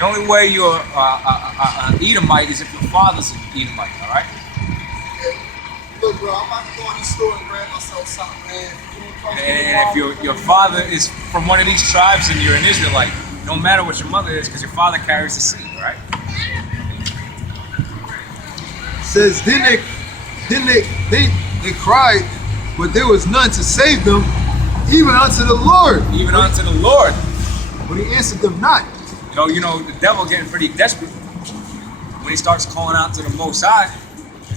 The only way you're an Edomite is if your father's an Edomite, all right? Look, bro, I'm about to go in the store and grab myself something, man. And if your father is from one of these tribes and you're an Israelite, no matter what your mother is, because your father carries the seed, right? Says then they cried, but there was none to save them, even unto the Lord. Even unto the Lord. But he answered them not. You know, the devil getting pretty desperate when he starts calling out to the Most High.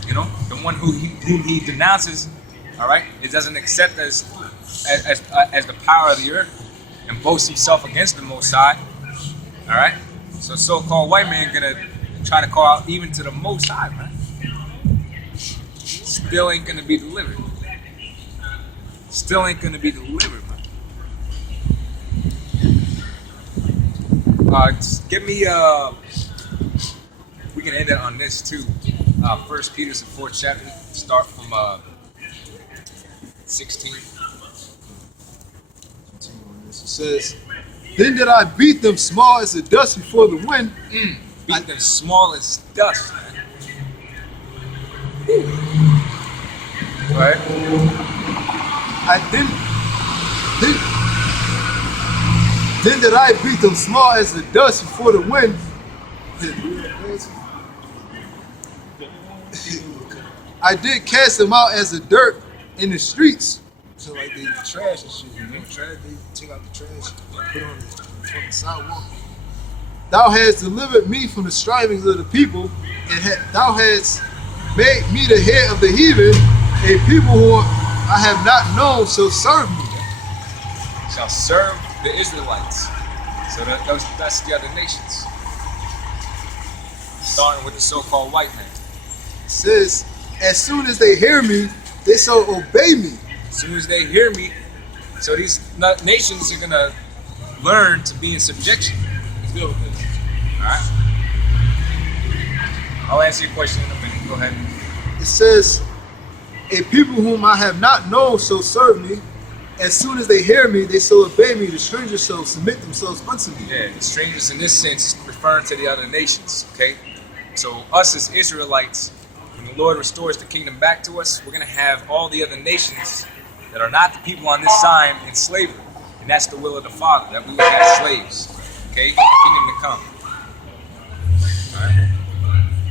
You know, the one whom he denounces. All right, it doesn't accept as the power of the earth and boasts himself against the Most High. All right, so-called white man gonna try to call out even to the Most High, man. Still ain't gonna be delivered. Still ain't gonna be delivered, man. Give me we can end it on this too. 1 Peter, the 4th chapter, start from 16. It says, then did I beat them small as the dust before the wind. Beat them small as dust, man. Right? Then did I beat them small as the dust before the wind. I did cast them out as the dirt in the streets. So like the trash and shit, you know, trash, they take out the trash and put it on the sidewalk. Thou hast delivered me from the strivings of the people, and thou hast made me the head of the heathen, a people who I have not known shall serve me. Shall serve the Israelites. So that's the other nations. Starting with the so-called white man. It says, as soon as they hear me, they shall obey me. As soon as they hear me, so these nations are gonna learn to be in subjection. Let's go with this. All right. I'll answer your question in a minute. Go ahead. It says, a people whom I have not known shall serve me. As soon as they hear me, they shall obey me. The strangers shall submit themselves unto me. Yeah, the strangers in this sense referring to the other nations. Okay, so us as Israelites, when the Lord restores the kingdom back to us, we're gonna have all the other nations that are not the people on this side in slavery, and that's the will of the Father, that we would have slaves. Okay, the kingdom to come. All right.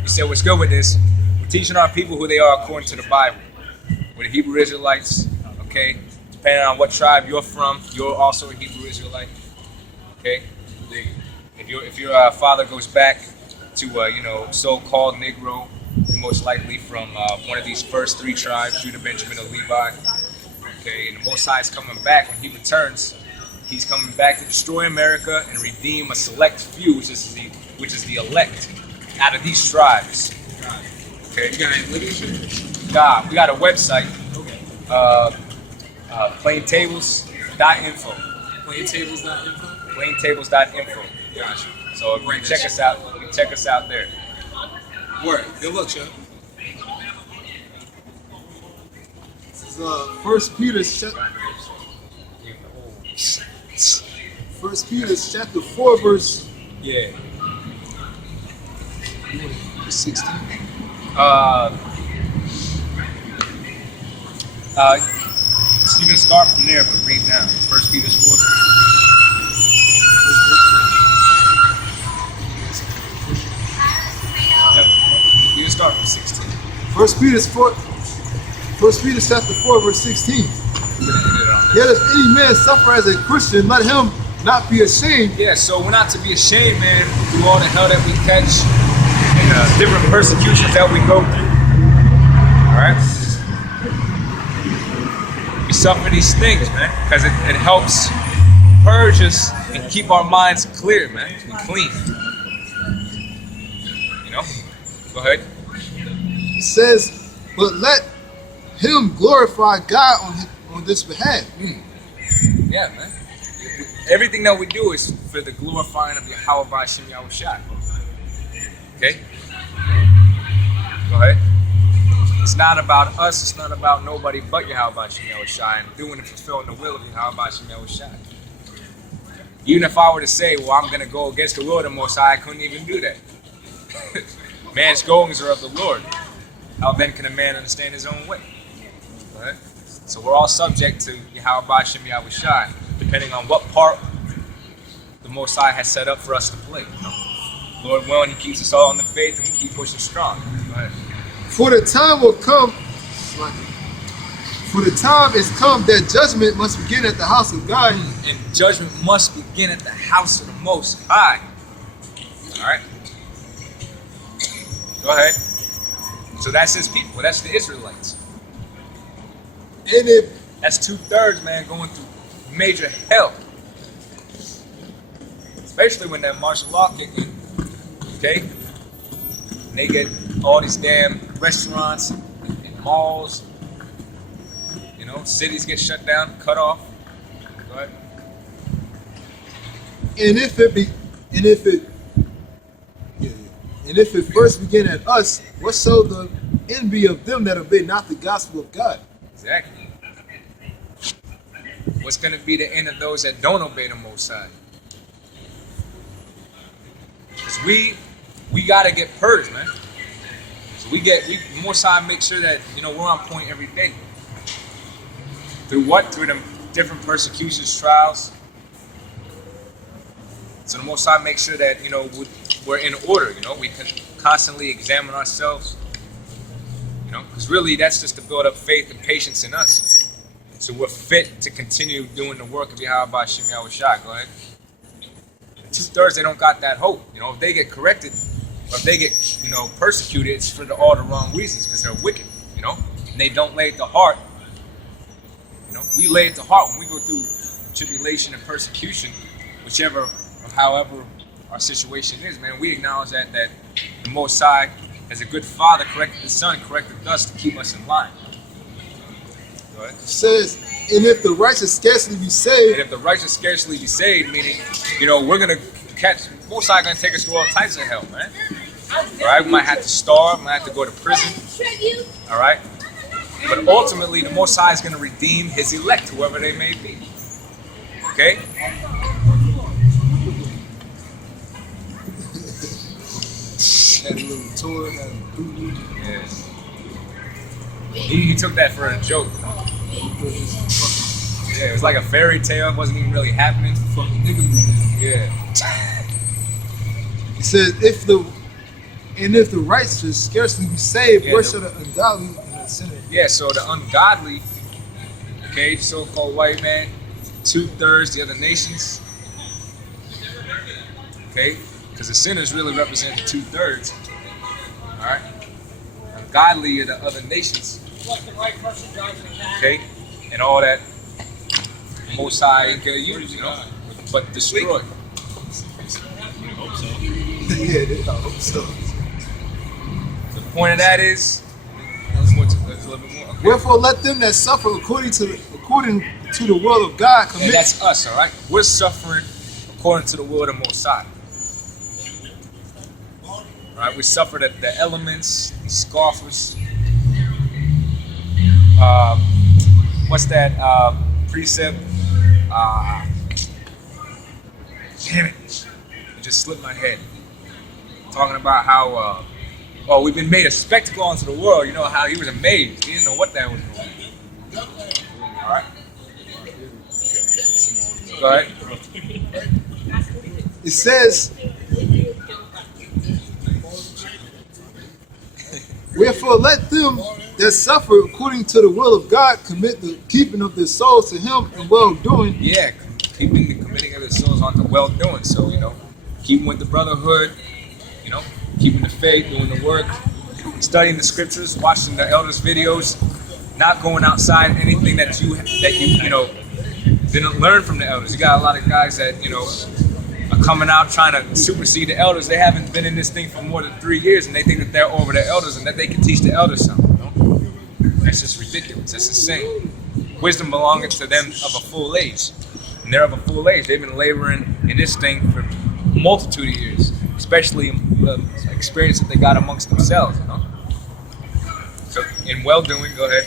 He said, "What's good with this? We're teaching our people who they are according to the Bible. We're the Hebrew Israelites. Okay." Depending on what tribe you're from, you're also a Hebrew Israelite. Okay, if your father goes back to so-called Negro, most likely from one of these first 3 tribes, Judah, Benjamin, or Levi. Okay, and the Most High is coming back. When He returns, He's coming back to destroy America and redeem a select few, which is the elect out of these tribes. Okay, You got any literature? we got a website. Okay. Plaintables.info. Plaintables.info? Plaintables.info. Gotcha. So if you check us out, there. Word. Good luck, Chuck. This is 1 Peter chapter 4, verse Yeah. 16. So you can start from there, but read down. 1 Peter 4. Yep. You can start from 16. 1 Peter chapter 4, verse 16. Yet if any man suffer as a Christian, let him not be ashamed. Yeah, so we're not to be ashamed, man, through all the hell that we catch and different persecutions that we go through. All right? We suffer these things, man, because it helps purge us and keep our minds clear, man, and clean. You know? Go ahead. It says, but let him glorify God on this behalf. Yeah, man. Everything that we do is for the glorifying of Yahweh B'Shem Yahushua. Okay? Go ahead. It's not about us, it's not about nobody but Yahweh B'Shem Yahushua and doing and fulfilling the will of Yahweh B'Shem Yahushua. Even if I were to say, well, I'm going to go against the will of the Most High, I couldn't even do that. Man's goings are of the Lord. How then can a man understand his own way? Right? So we're all subject to Yahweh Shem Yahweh Shai, depending on what part the Most High has set up for us to play. You know? Lord willing, He keeps us all in the faith and we keep pushing strong. Go ahead. For the time will come, for the time is come that judgment must begin at the house of God. And judgment must begin at the house of the Most High. All right. Go ahead. So that's His people. That's the Israelites. And if That's 2/3, man, going through major hell. Especially when that martial law kick in. Okay? And they get all these damn restaurants and malls. You know, cities get shut down, cut off. Go ahead. and if it first begin at us, what so the envy of them that obey not the gospel of God? Exactly. What's going to be the end of those that don't obey the Most High? Because we got to get purged, man. So we Most High make sure that, you know, we're on point every day. Through what? Through them different persecutions, trials. So the Most High make sure that, you know, we're in order, you know. We can constantly examine ourselves, you know, because really that's just to build up faith and patience in us. So we're fit to continue doing the work of Yahweh Shem Yahweh Shai. Go ahead. 2/3, they don't got that hope. You know, if they get corrected, or if they get, you know, persecuted, it's for all the wrong reasons, because they're wicked, you know, and they don't lay at the heart. You know, we lay at the heart when we go through tribulation and persecution, whichever or however our situation is, man. We acknowledge that the Most High, as a good father, corrected the son, corrected us to keep us in line. Go ahead. It says, and if the righteous scarcely be And saved, if the righteous scarcely be saved, meaning, you know, we're gonna catch, Most High gonna take us through all types of hell, man. All right, we might have to starve, we might have to go to prison. All right, but ultimately, the Most High is gonna redeem His elect, whoever they may be. Okay. had a little tour, had a boo-boo. Yeah. He took that for a joke. Yeah, it was like a fairy tale. It wasn't even really happening. Fucking nigga movie. Yeah. He says, if the righteous scarcely be saved, Yeah, where the- shall the ungodly and the sinner? Yeah, so the ungodly, okay, so-called white man, 2/3 the other nations, okay, because the sinners really represent the 2/3, all right. Ungodly are the other nations, okay, and all that Most High could use, you know, but destroy. Yeah, they hope so. The point of that is, there's a little bit more. Okay. Wherefore let them that suffer according to the will of God And commit. that's us, all right? We're suffering according to the will of the Most High. All right, we suffered at the elements, the scoffers. What's that precept? Damn it. It just slipped my head. Talking about how, we've been made a spectacle unto the world. You know how he was amazed. He didn't know what that was going to be. All right. Go ahead. It says, wherefore let them that suffer according to the will of God commit the keeping of their souls to Him and well doing. Yeah, keeping the committing of the souls onto well doing. So, you know, keeping with the brotherhood, you know, keeping the faith, doing the work, studying the scriptures, watching the elders' videos, not going outside anything that you know didn't learn from the elders. You got a lot of guys that, you know, are coming out trying to supersede the elders. They haven't been in this thing for more than 3 years, and they think that they're over the elders and that they can teach the elders something. You know? That's just ridiculous. That's insane. Wisdom belonging to them of a full age, and they're of a full age. They've been laboring in this thing for a multitude of years, especially the experience that they got amongst themselves. You know. So in well doing, go ahead.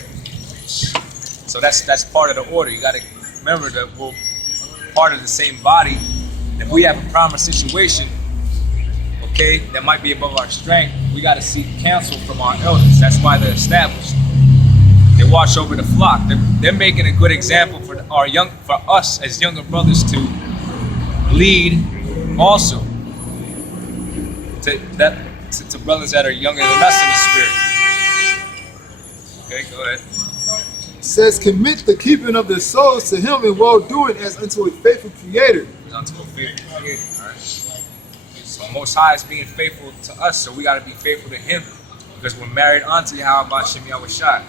So that's part of the order. You got to remember that we're part of the same body, If we have a promised situation, okay, that might be above our strength, we got to seek counsel from our elders. That's why they're established. They watch over the flock. They're making a good example for us as younger brothers to lead also to brothers that are younger than us in the spirit. Okay, go ahead. Says, commit the keeping of their souls to him in well-doing as unto a faithful creator. Unto a faithful creator. All right. So Most High is being faithful to us, so we got to be faithful to him because we're married unto Yahweh Shem Yahushua.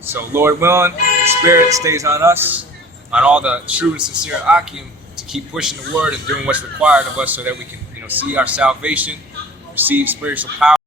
So Lord willing, the Spirit stays on us, on all the true and sincere Akim, to keep pushing the word and doing what's required of us so that we can, see our salvation, receive spiritual power.